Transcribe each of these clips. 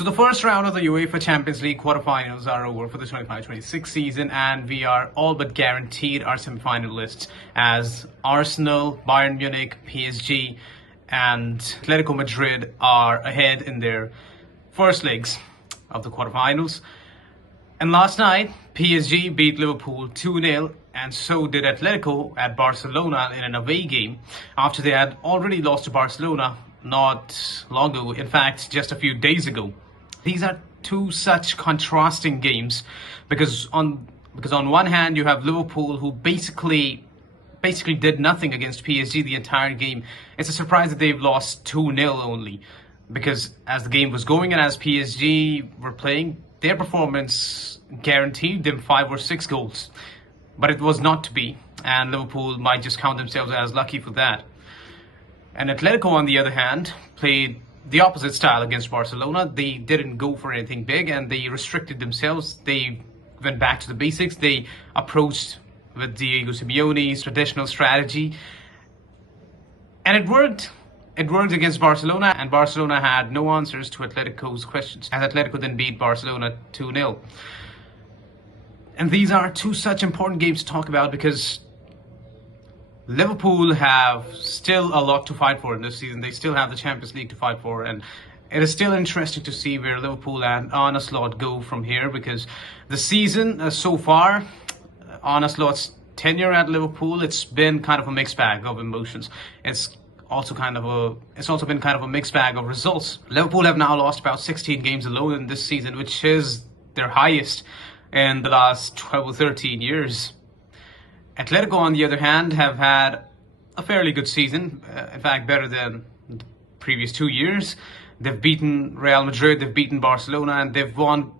So the first round of the UEFA Champions League quarterfinals are over for the 25-26 season, and we are all but guaranteed our semi-finalists as Arsenal, Bayernmunich, PSG and Atletico Madrid are ahead in their first legs of the quarterfinals. And last night, PSG beat Liverpool 2-0, and so did Atletico at Barcelona in an away game after they had already lost to Barcelona not long ago, in fact, just a few days ago. These are two such contrasting games because on one hand you have Liverpool, who basically did nothing against PSG the entire game. It's a surprise that they've lost 2-0 only, because as the game was going and as PSG were playing, their performance guaranteed them 5 or 6 goals. But it was not to be, and Liverpool might just count themselves as lucky for that. And Atletico, on the other hand, played the opposite style against Barcelona. They didn't go for anything big and they restricted themselves. They went back to the basics. They approached with Diego Simeone's traditional strategy. And it worked. It worked against Barcelona, and Barcelona had no answers to Atletico's questions, as Atletico then beat Barcelona 2-0. And these are two such important games to talk about because Liverpool have still a lot to fight for in this season. They still have the Champions League to fight for, and it is still interesting to see where Liverpool and Arne go from here, because the season so far, Arne tenure at Liverpool, it's been kind of a mixed bag of emotions. It's also been kind of a mixed bag of results. Liverpool have now lost about 16 games alone in this season, which is their highest in the last 12 or 13 years. Atletico, on the other hand, have had a fairly good season, in fact better than the previous 2 years. They've beaten Real Madrid, they've beaten Barcelona, and they've won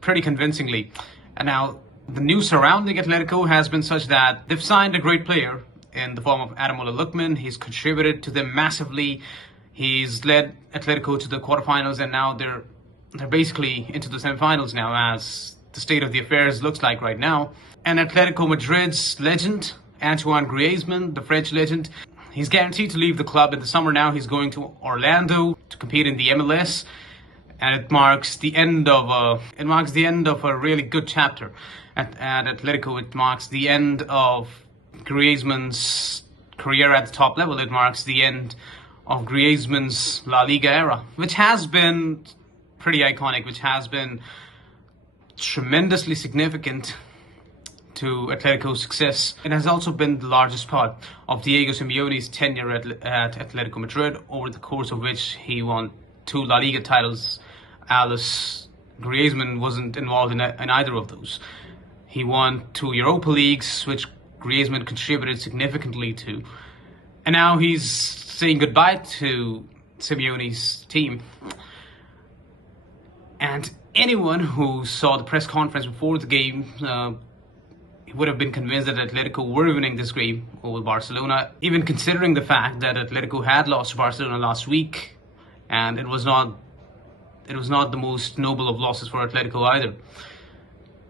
pretty convincingly. And now the news surrounding Atletico has been such that they've signed a great player in the form of Ademola Lookman. He's contributed to them massively. He's led Atletico to the quarterfinals, and now they're basically into the semifinals now, as the state of the affairs looks like right now. And Atletico Madrid's legend, Antoine Griezmann, the French legend, he's guaranteed to leave the club in the summer now. He's going to Orlando to compete in the MLS, and it marks the end of a really good chapter at Atletico. It marks the end of Griezmann's career at the top level. It marks the end of Griezmann's La Liga era, which has been pretty iconic, which has been tremendously significant to Atletico's success. It has also been the largest part of Diego Simeone's tenure at Atletico Madrid, over the course of which he won 2 La Liga titles. Griezmann wasn't involved in either of those. He won 2 Europa Leagues, which Griezmann contributed significantly to. And now he's saying goodbye to Simeone's team. And anyone who saw the press conference before the game would have been convinced that Atletico were winning this game over Barcelona, even considering the fact that Atletico had lost to Barcelona last week, and it was not the most noble of losses for Atletico either.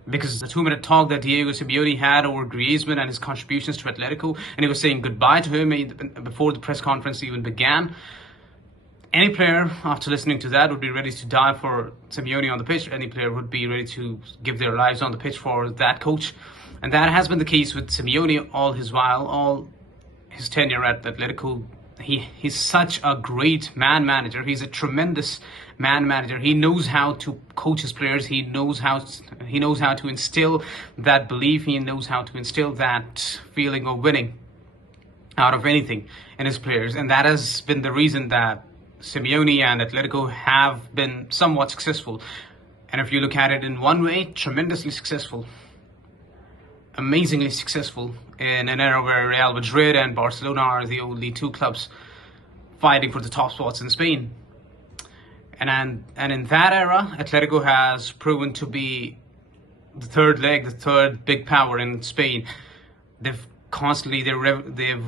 Because the 2-minute talk that Diego Simeone had over Griezmann and his contributions to Atletico, and he was saying goodbye to him before the press conference even began. Any player, after listening to that, would be ready to die for Simeone on the pitch. Any player would be ready to give their lives on the pitch for that coach. And that has been the case with Simeone all his tenure at Atletico. He's such a great man manager. He's a tremendous man manager. He knows how to coach his players. He knows how to instill that belief. He knows how to instill that feeling of winning out of anything in his players. And that has been the reason that Simeone and Atletico have been somewhat successful. And if you look at it in one way, tremendously successful. Amazingly successful in an era where Real Madrid and Barcelona are the only 2 clubs fighting for the top spots in Spain. And in that era, Atletico has proven to be the third big power in Spain. They've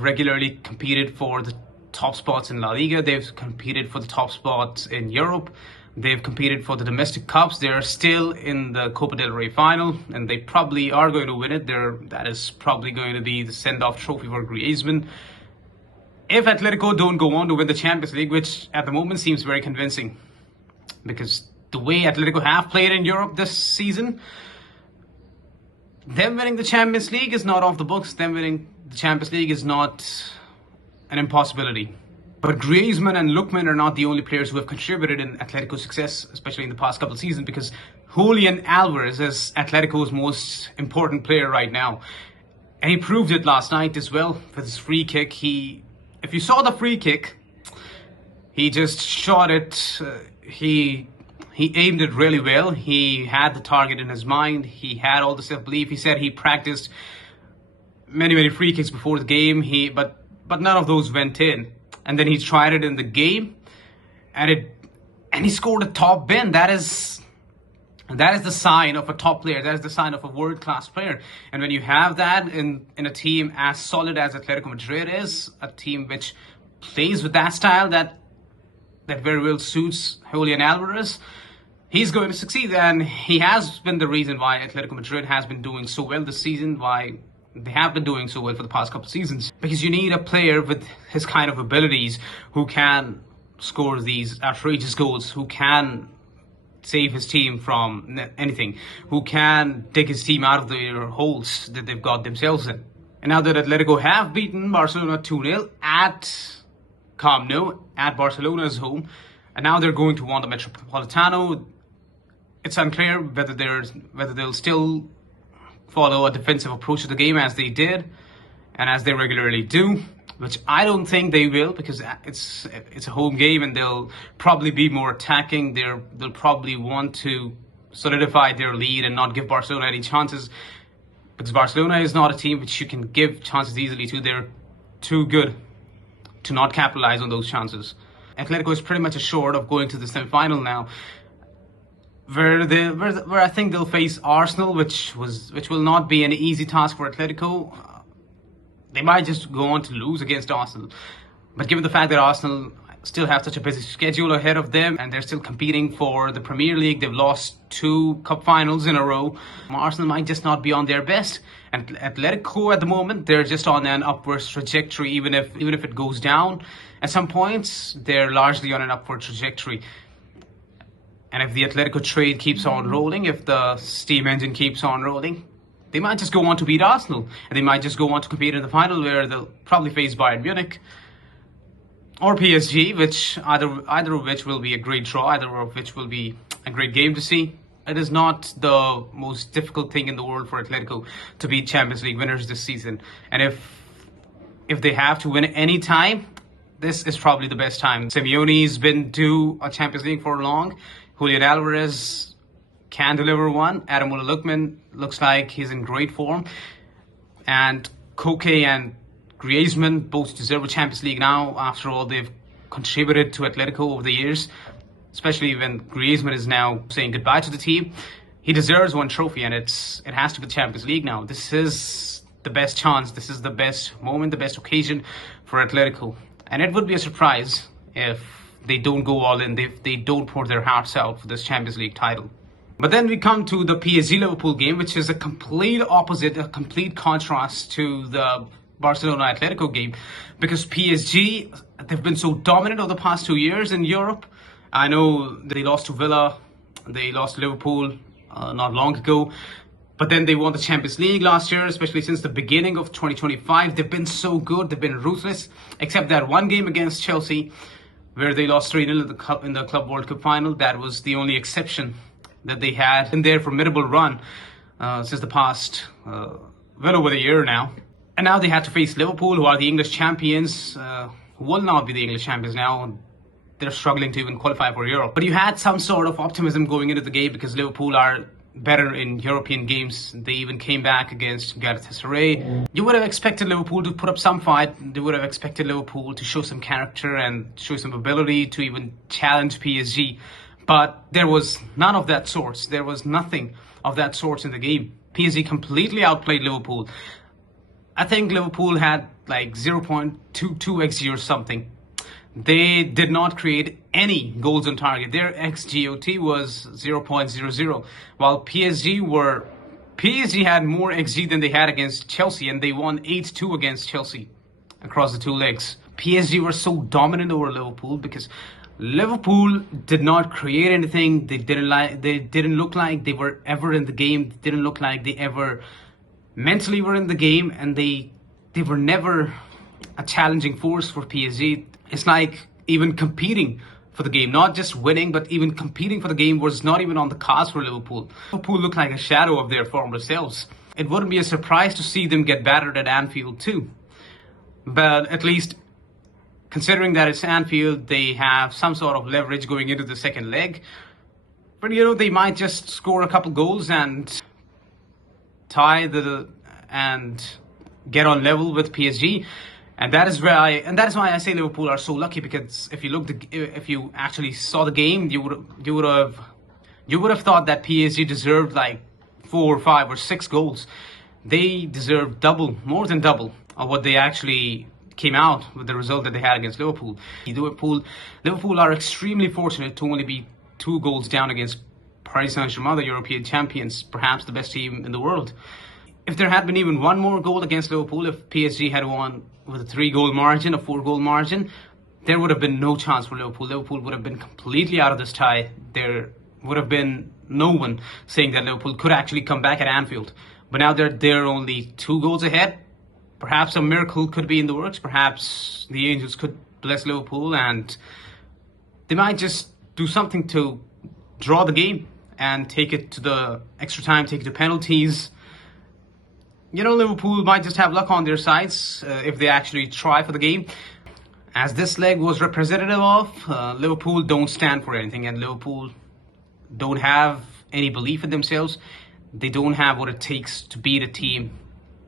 regularly competed for the top spots in La Liga. They've competed for the top spots in Europe. They've competed for the domestic cups. They're still in the Copa del Rey final, and they probably are going to win it. That is probably going to be the send-off trophy for Griezmann. If Atletico don't go on to win the Champions League, which at the moment seems very convincing, because the way Atletico have played in Europe this season, them winning the Champions League is not off the books. Them winning the Champions League is not an impossibility. But Griezmann and Lookman are not the only players who have contributed in Atletico's success, especially in the past couple of seasons, because Julian Alvarez is Atletico's most important player right now. And he proved it last night as well with his free kick. If you saw the free kick, he just shot it. He aimed it really well. He had the target in his mind. He had all the self-belief. He said he practiced many free kicks before the game. But none of those went in. And then he tried it in the game, and he scored a top bin. That is the sign of a top player. That is the sign of a world-class player. And when you have that in a team as solid as Atletico Madrid is, a team which plays with that style that very well suits Julian Alvarez, he's going to succeed. And he has been the reason why Atletico Madrid has been doing so well this season, why they have been doing so well for the past couple of seasons. Because you need a player with his kind of abilities who can score these outrageous goals, who can save his team from anything, who can take his team out of their holes that they've got themselves in. And now that Atletico have beaten Barcelona 2-0 at Camp Nou, at Barcelona's home, and now they're going to Wanda Metropolitano, it's unclear whether they'll still follow a defensive approach to the game as they did and as they regularly do, which I don't think they will, because it's a home game and they'll probably be more attacking. They'll probably want to solidify their lead and not give Barcelona any chances, because Barcelona is not a team which you can give chances easily to. They're too good to not capitalize on those chances. Atletico is pretty much assured of going to the semi-final now, where I think they'll face Arsenal, which will not be an easy task for Atletico. They might just go on to lose against Arsenal. But given the fact that Arsenal still have such a busy schedule ahead of them and they're still competing for the Premier League, they've lost 2 cup finals in a row, Arsenal might just not be on their best. And Atletico at the moment, they're just on an upwards trajectory. Even if it goes down at some points, they're largely on an upward trajectory. And if the Atletico trade keeps on rolling, if the steam engine keeps on rolling, they might just go on to beat Arsenal. And they might just go on to compete in the final, where they'll probably face Bayernmunich or PSG, which either of which will be a great draw, either of which will be a great game to see. It is not the most difficult thing in the world for Atletico to beat Champions League winners this season. And if they have to win any time, this is probably the best time. Simeone's been due a Champions League for long. Julian Alvarez can deliver one. Ademola Lookman looks like he's in great form. And Koke and Griezmann both deserve a Champions League now, after all they've contributed to Atletico over the years. Especially when Griezmann is now saying goodbye to the team. He deserves one trophy, and it has to be the Champions League now. This is the best chance. This is the best moment, the best occasion for Atletico. And it would be a surprise if they don't go all in, if they don't pour their hearts out for this Champions League title. But then we come to the PSG-Liverpool game, which is a complete opposite, a complete contrast to the Barcelona-Atletico game. Because PSG, they've been so dominant over the past 2 years in Europe. I know they lost to Villa, they lost to Liverpool not long ago. But then they won the Champions League last year, especially since the beginning of 2025. They've been so good, they've been ruthless, except that one game against Chelsea, where they lost 3-0 in the Club World Cup final. That was the only exception that they had in their formidable run since the past well over a year now. And now they had to face Liverpool, who are the English champions, who will not be the English champions now. They're struggling to even qualify for Europe. But you had some sort of optimism going into the game, because Liverpool are better in European games. They even came back against Galatasaray. You would have expected Liverpool to put up some fight. They would have expected Liverpool to show some character and show some ability to even challenge PSG. But there was none of that sort. There was nothing of that sort in the game. PSG completely outplayed Liverpool. I think Liverpool had like 0.22 XG or something. They did not create any goals on target. Their XGOT was 0.00, while PSG had more XG than they had against Chelsea, and they won 8-2 against Chelsea across the 2 legs. PSG were so dominant over Liverpool because Liverpool did not create anything. They didn't look like they were ever in the game. They didn't look like they ever mentally were in the game, and they were never a challenging force for PSG. It's like even competing for the game, not just winning, but even competing for the game was not even on the cards for Liverpool. Liverpool looked like a shadow of their former selves. It wouldn't be a surprise to see them get battered at Anfield too. But at least, considering that it's Anfield, they have some sort of leverage going into the second leg. But they might just score a couple goals and and get on level with PSG. And that is why I say Liverpool are so lucky, because if you actually saw the game, you would have thought that PSG deserved like 4 or 5 or 6 goals. They deserve double, more than double of what they actually came out with, the result that they had against Liverpool. Liverpool are extremely fortunate to only be 2 goals down against Paris Saint-Germain, the European champions, perhaps the best team in the world. If there had been even one more goal against Liverpool, if PSG had won with a 3-goal margin, a 4-goal margin, there would have been no chance for Liverpool. Liverpool would have been completely out of this tie. There would have been no one saying that Liverpool could actually come back at Anfield. But now they're only 2 goals ahead. Perhaps a miracle could be in the works. Perhaps the angels could bless Liverpool and they might just do something to draw the game and take it to the extra time, take it to penalties. Liverpool might just have luck on their sides if they actually try for the game. As this leg was representative of, Liverpool don't stand for anything, and Liverpool don't have any belief in themselves. They don't have what it takes to beat a team,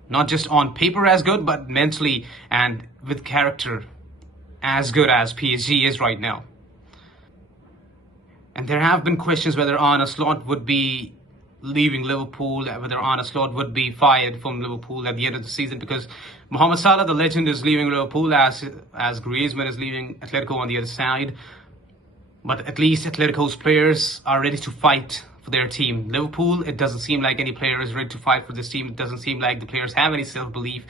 not just on paper as good, but mentally and with character as good as PSG is right now. And there have been questions whether Arne would be leaving Liverpool, whether Arne would be fired from Liverpool at the end of the season, because Mohamed Salah, the legend, is leaving Liverpool as Griezmann is leaving Atletico on the other side. But at least Atletico's players are ready to fight for their team. Liverpool, it doesn't seem like any player is ready to fight for this team. It doesn't seem like the players have any self-belief.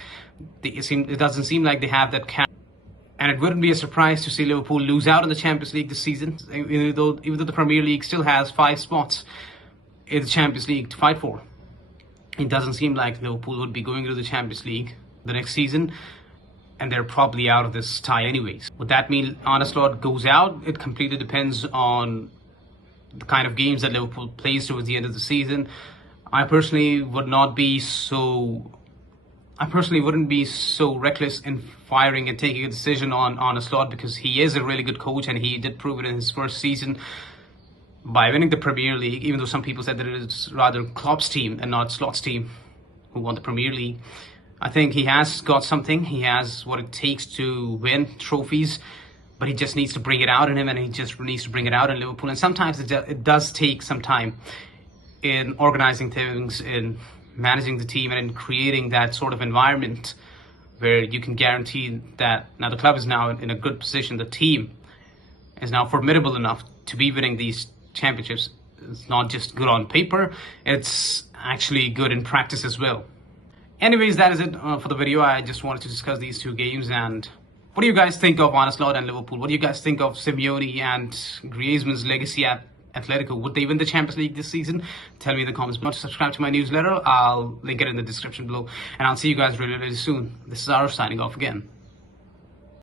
It doesn't seem like they have that character. And it wouldn't be a surprise to see Liverpool lose out in the Champions League this season, even though the Premier League still has 5 spots in the Champions League to fight for. It doesn't seem like Liverpool would be going to the Champions League the next season, and they're probably out of this tie anyways. Would that mean Arne goes out? It completely depends on the kind of games that Liverpool plays towards the end of the season. I personally wouldn't be so reckless in firing and taking a decision on Arne, because he is a really good coach and he did prove it in his first season by winning the Premier League, even though some people said that it is rather Klopp's team and not Slot's team who won the Premier League. I think he has got something. He has what it takes to win trophies, but he just needs to bring it out in him, and he just needs to bring it out in Liverpool. And sometimes it does take some time in organizing things, in managing the team, and in creating that sort of environment where you can guarantee that now the club is now in a good position. The team is now formidable enough to be winning these championships. It's not just good on paper, it's actually good in practice as well. Anyways, that is it for the video. I just wanted to discuss these 2 games. And what do you guys think of Arne and Liverpool? What do you guys think of Simeone and Griezmann's legacy at Atletico? Would they win the Champions League this season? Tell me in the comments below. Subscribe to my newsletter, I'll link it in the description below, and I'll see you guys really, really soon. This is Arne signing off again.